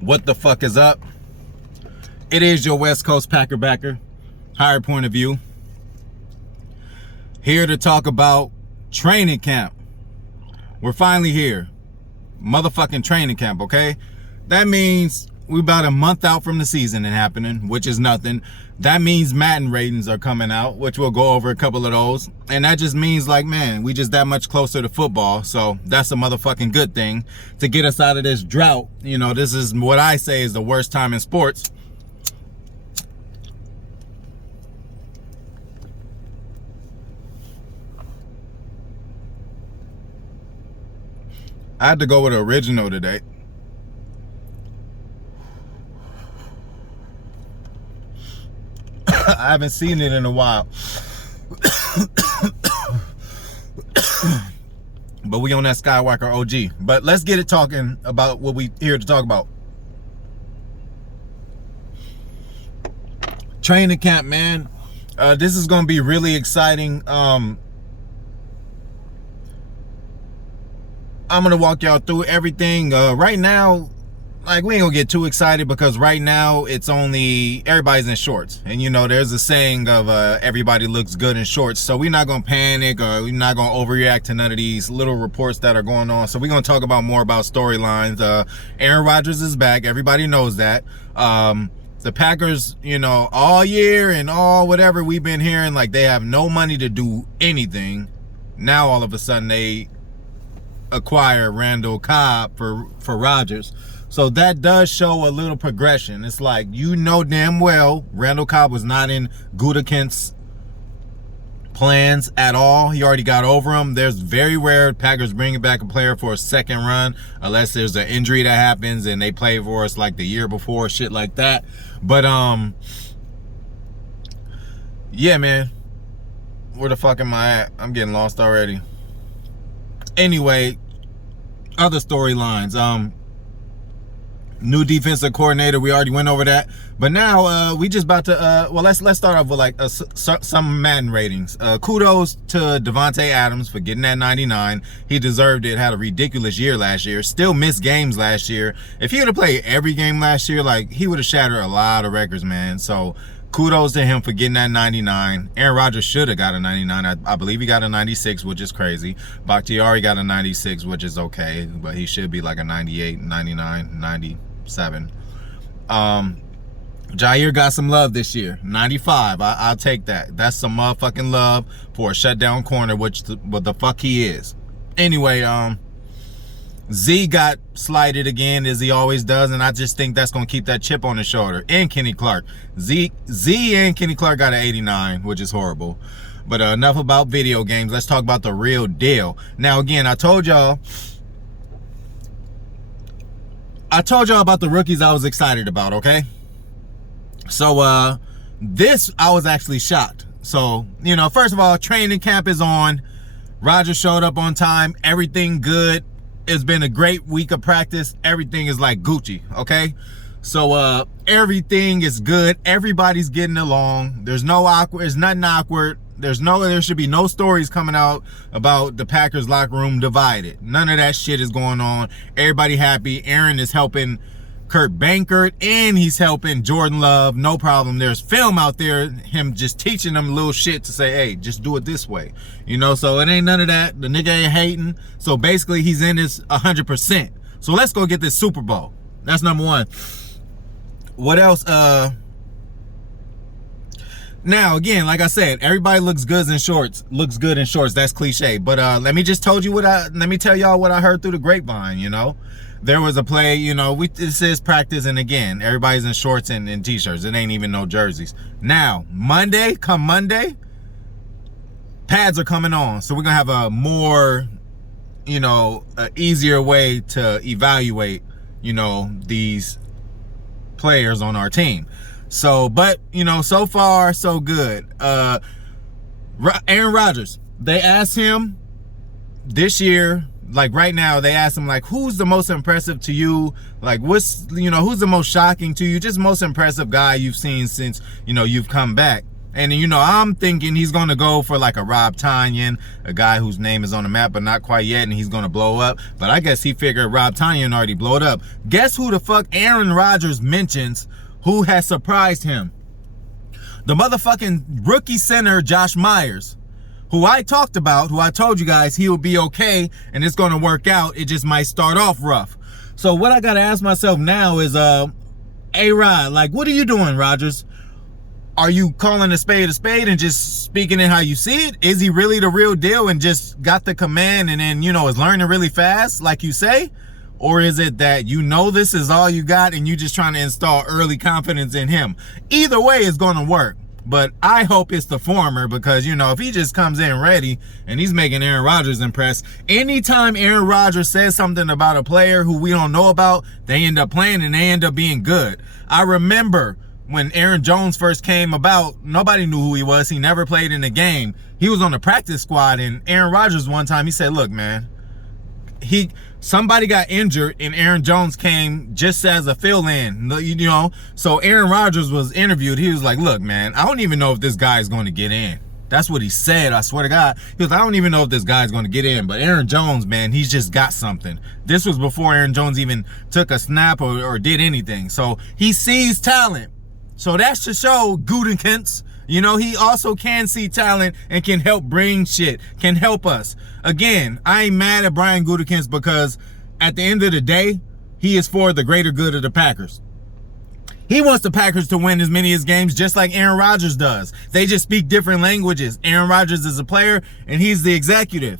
What the fuck is up? It is your West Coast Packer backer, Higher Point of View, here to talk about training camp. We're finally here. Motherfucking training camp, okay? That means we're about a month out from the season and happening, which is nothing. That means Madden ratings are coming out, which we'll go over a couple of those. And that just means, like, man, we just that much closer to football. So that's a motherfucking good thing to get us out of this drought. You know, this is what I say is the worst time in sports. I had to go with the original today. I haven't seen it in a while. But we on that Skywalker OG. But let's get it talking about what we here to talk about. Training camp, man. This is gonna be really exciting. I'm gonna walk y'all through everything. Right now, like, we ain't gonna get too excited because right now it's only everybody's in shorts, and you know there's a saying of everybody looks good in shorts. So we're not gonna panic or we're not gonna overreact to none of these little reports that are going on. So we're gonna talk about more about storylines. Aaron Rodgers is back. Everybody knows that. The Packers, you know, all year and all whatever we've been hearing, like, they have no money to do anything. Now all of a sudden they acquire Randall Cobb for Rodgers. So that does show a little progression. It's like, you know damn well Randall Cobb was not in Gutekunst's plans at all. He already got over him. There's very rare Packers bringing back a player for a second run unless there's an injury that happens and they play for us like the year before, shit like that. But yeah, man, where the fuck am I at? I'm getting lost already. Anyway, other storylines. New defensive coordinator, we already went over that. But now we just about to well, let's start off with like some Madden ratings. Kudos to Devontae Adams for getting that 99. He deserved it. Had a ridiculous year last year. Still missed games last year. If he would have played every game last year, like, he would have shattered a lot of records, man. So kudos to him for getting that 99. Aaron Rodgers should have got a 99. I believe he got a 96, which is crazy. Bakhtiari got a 96, which is okay, but he should be like a 98, 99, 97. Jair got some love this year. 95. I'll take that. That's some motherfucking love for a shutdown corner, what the fuck he is. Anyway, Z got slighted again, as he always does, and I just think that's going to keep that chip on his shoulder. And Kenny Clark. Z and Kenny Clark got an 89, which is horrible. But enough about video games. Let's talk about the real deal. Now, again, I told y'all about the rookies I was excited about, okay? So, this, I was actually shocked. So, you know, first of all, training camp is on. Rodgers showed up on time. Everything good. It's been a great week of practice. Everything is like Gucci, okay? So everything is good. Everybody's getting along. There's no awkward. There's nothing awkward. There should be no stories coming out about the Packers locker room divided. None of that shit is going on. Everybody happy. Aaron is helping Kurt Bankert, and he's helping Jordan Love. No problem. There's film out there, him just teaching them little shit to say, hey, just do it this way. You know, so it ain't none of that. The nigga ain't hating. So basically, he's in this 100%. So let's go get this Super Bowl. That's number one. What else? Now, again, like I said, everybody looks good in shorts. That's cliche. But let me tell y'all what I heard through the grapevine, you know. There was a play, you know, this is practice, and again, everybody's in shorts and t-shirts. It ain't even no jerseys. Now, come Monday, pads are coming on. So we're going to have a more, you know, easier way to evaluate, you know, these players on our team. So, but, you know, so far, so good. Aaron Rodgers, they asked him this year, like right now, they asked him, like, who's the most impressive to you? Like, who's the most shocking to you? Just most impressive guy you've seen since, you know, you've come back. And, you know, I'm thinking he's going to go for like a Rob Tonyan, a guy whose name is on the map, but not quite yet, and he's going to blow up. But I guess he figured Rob Tonyan already blowed up. Guess who the fuck Aaron Rodgers mentions who has surprised him? The motherfucking rookie center, Josh Myers, who I talked about, who I told you guys he will be okay and it's going to work out. It just might start off rough. So what I got to ask myself now is, A-Rod, like, what are you doing, Rodgers? Are you calling a spade and just speaking it how you see it? Is he really the real deal and just got the command and then, you know, is learning really fast like you say? Or is it that you know this is all you got and you just trying to install early confidence in him? Either way is going to work. But I hope it's the former because, you know, if he just comes in ready and he's making Aaron Rodgers impress, anytime Aaron Rodgers says something about a player who we don't know about, they end up playing and they end up being good. I remember when Aaron Jones first came about, nobody knew who he was. He never played in the game. He was on the practice squad, and Aaron Rodgers one time, he said, look, man, somebody got injured, and Aaron Jones came just as a fill-in, you know? So Aaron Rodgers was interviewed. He was like, look, man, I don't even know if this guy is going to get in. That's what he said, I swear to God. He was like, I don't even know if this guy's going to get in, but Aaron Jones, man, he's just got something. This was before Aaron Jones even took a snap or did anything. So he sees talent. So that's to show Gutekunst, you know, he also can see talent and can help bring shit, can help us. Again, I ain't mad at Brian Gutekunst because at the end of the day, he is for the greater good of the Packers. He wants the Packers to win as many as games just like Aaron Rodgers does. They just speak different languages. Aaron Rodgers is a player and he's the executive.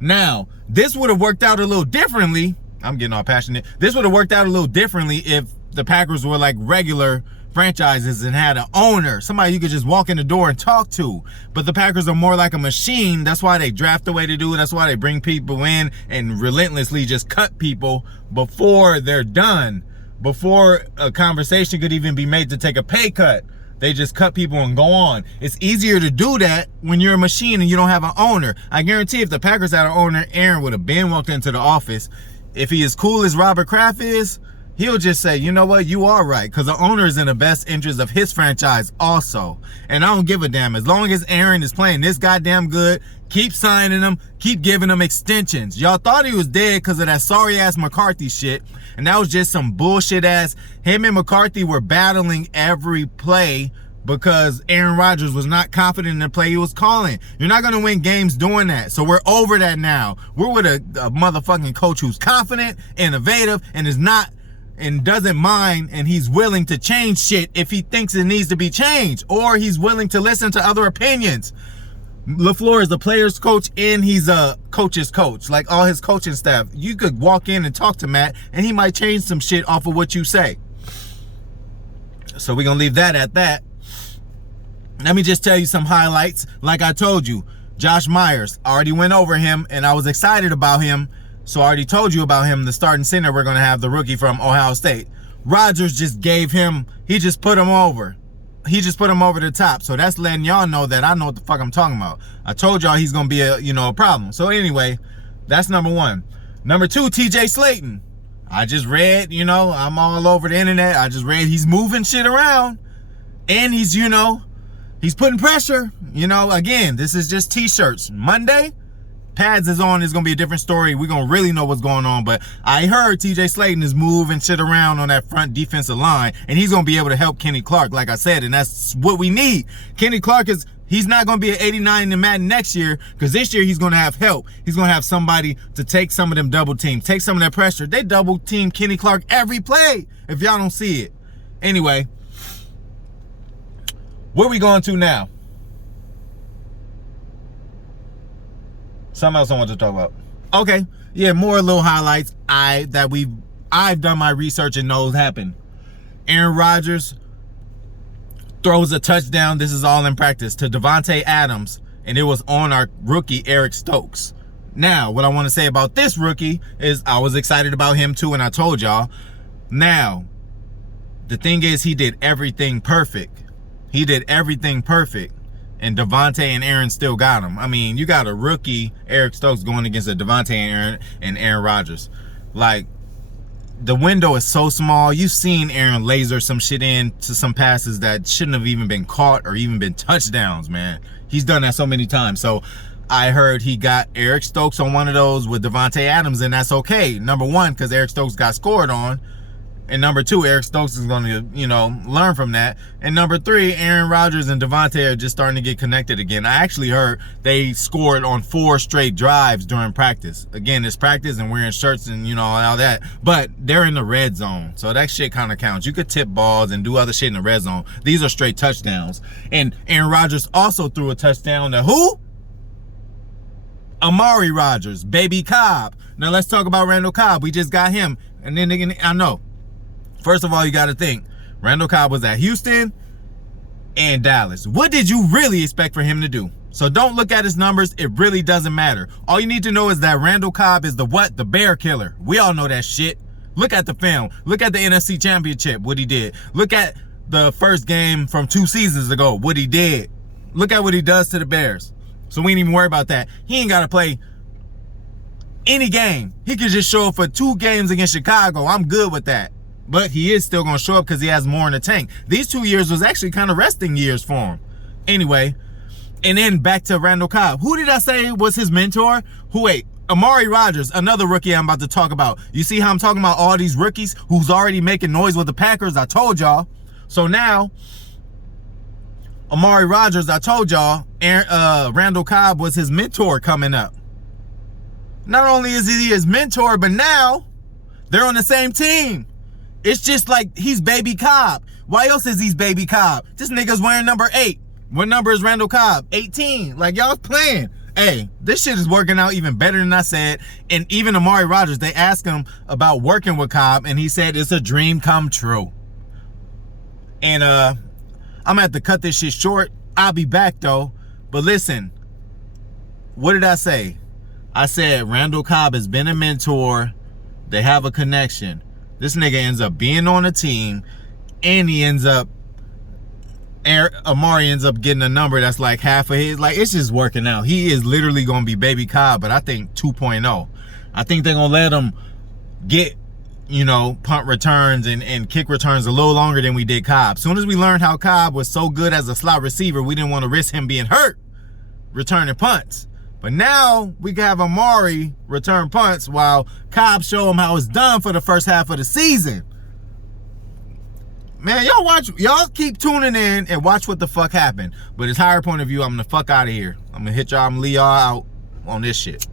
Now, this would have worked out a little differently. I'm getting all passionate. This would have worked out a little differently if the Packers were like regular franchises and had an owner, somebody you could just walk in the door and talk to. But the Packers are more like a machine. That's why they draft the way they do. That's why they bring people in and relentlessly just cut people before they're done, before a conversation could even be made to take a pay cut. They just cut people and go on. It's easier to do that when you're a machine and you don't have an owner. I guarantee if the Packers had an owner, Aaron would have been walked into the office. If he is cool as Robert Kraft is, he'll just say, you know what, you are right, because the owner is in the best interest of his franchise also. And I don't give a damn. As long as Aaron is playing this goddamn good, keep signing him, keep giving him extensions. Y'all thought he was dead because of that sorry-ass McCarthy shit, and that was just some bullshit-ass. Him and McCarthy were battling every play because Aaron Rodgers was not confident in the play he was calling. You're not going to win games doing that. So we're over that now. We're with a motherfucking coach who's confident, innovative, and is not and doesn't mind, and he's willing to change shit if he thinks it needs to be changed, or he's willing to listen to other opinions. LaFleur is the player's coach and he's a coach's coach, like all his coaching staff. You could walk in and talk to Matt and he might change some shit off of what you say. So we're gonna leave that at that. Let me just tell you some highlights. Like I told you, Josh Myers, I already went over him and I was excited about him. So I already told you about him, the starting center we're going to have, the rookie from Ohio State. Rodgers just gave him, he just put him over. He just put him over the top. So that's letting y'all know that I know what the fuck I'm talking about. I told y'all he's going to be a problem. So anyway, that's number one. Number two, TJ Slayton. I just read, I'm all over the internet. I just read he's moving shit around. And he's, he's putting pressure. Again, this is just t-shirts. Monday, pads is on. It's going to be a different story. We're going to really know what's going on. But I heard TJ Slayton is moving shit around on that front defensive line. And he's going to be able to help Kenny Clark, like I said. And that's what we need. Kenny Clark he's not going to be at 89 in the Madden next year, because this year he's going to have help. He's going to have somebody to take some of them double teams, take some of that pressure. They double team Kenny Clark every play if y'all don't see it. Anyway, where we going to now? Something else I want to talk about. Okay, yeah, more little highlights I've done my research and knows happened. Aaron Rodgers throws a touchdown, this is all in practice, to Devontae Adams, and it was on our rookie Eric Stokes. Now, what I want to say about this rookie is I was excited about him too, and I told y'all. Now, the thing is, he did everything perfect. He did everything perfect. And Devontae and Aaron still got him. I mean, you got a rookie, Eric Stokes, going against a Devontae and Aaron Rodgers. Like, the window is so small. You've seen Aaron laser some shit in to some passes that shouldn't have even been caught or even been touchdowns, man. He's done that so many times. So I heard he got Eric Stokes on one of those with Devontae Adams, and that's okay. Number one, because Eric Stokes got scored on. And number two, Eric Stokes is going to, learn from that. And number three, Aaron Rodgers and Devontae are just starting to get connected again. I actually heard they scored on 4 straight drives during practice. Again, it's practice and wearing shirts and, all that. But they're in the red zone. So that shit kind of counts. You could tip balls and do other shit in the red zone. These are straight touchdowns. And Aaron Rodgers also threw a touchdown to who? Amari Rodgers, baby Cobb. Now let's talk about Randall Cobb. We just got him. And then again, I know. First of all, you got to think, Randall Cobb was at Houston and Dallas. What did you really expect for him to do? So don't look at his numbers. It really doesn't matter. All you need to know is that Randall Cobb is the what? The bear killer. We all know that shit. Look at the film. Look at the NFC Championship, what he did. Look at the first game from 2 seasons ago, what he did. Look at what he does to the Bears. So we ain't even worry about that. He ain't got to play any game. He could just show up for 2 games against Chicago. I'm good with that. But he is still going to show up because he has more in the tank. These 2 years was actually kind of resting years for him. Anyway, and then back to Randall Cobb. Who did I say was his mentor? Amari Rodgers, another rookie I'm about to talk about. You see how I'm talking about all these rookies who's already making noise with the Packers? I told y'all. So now, Amari Rodgers, I told y'all, Randall Cobb was his mentor coming up. Not only is he his mentor, but now they're on the same team. It's just like he's baby Cobb. Why else is he baby Cobb? This nigga's wearing number 8. What number is Randall Cobb? 18. Like, y'all's playing. Hey, this shit is working out even better than I said. And even Amari Rodgers, they asked him about working with Cobb, and he said it's a dream come true. And I'm gonna have to cut this shit short. I'll be back though. But listen, what did I say? I said Randall Cobb has been a mentor. They have a connection. This nigga ends up being on a team, and Amari ends up getting a number that's like half of his. Like, it's just working out. He is literally going to be baby Cobb, but I think 2.0. I think they're going to let him get, punt returns and kick returns a little longer than we did Cobb. As soon as we learned how Cobb was so good as a slot receiver, we didn't want to risk him being hurt returning punts. But now we can have Amari return punts while Cobb show him how it's done for the first half of the season. Man, y'all keep tuning in and watch what the fuck happened. But it's higher point of view, I'm the fuck out of here. I'm gonna hit y'all, I'm gonna leave y'all out on this shit.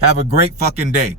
Have a great fucking day.